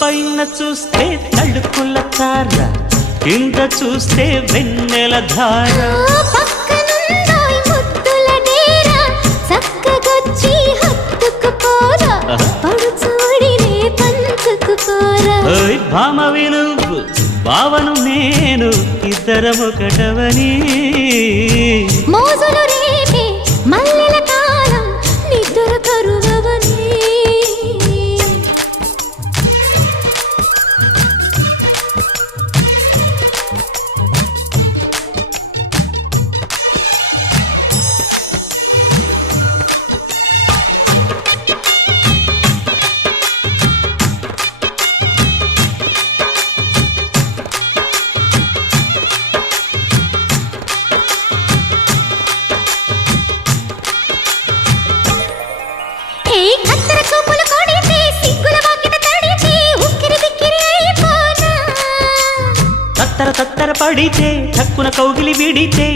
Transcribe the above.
పైన చూస్తే తడుకుల తార, కింద చూస్తే వెన్నెల ధార. పక్కనుందోయ్ ముద్దుల డేరా, చక్కగొచ్చి హత్తుకుపోరా, పడుచూడినే పంచుకుపోరా. ఓయ్ భామ వినువ్వు, భావను నేను, ఇద్దరమొకటవని. మోజులు రేపే మల్లెల కాలం, నిద్ర కరువవని. తత్తర తత్తర పడితే, తక్కున కౌగిలి విడితే,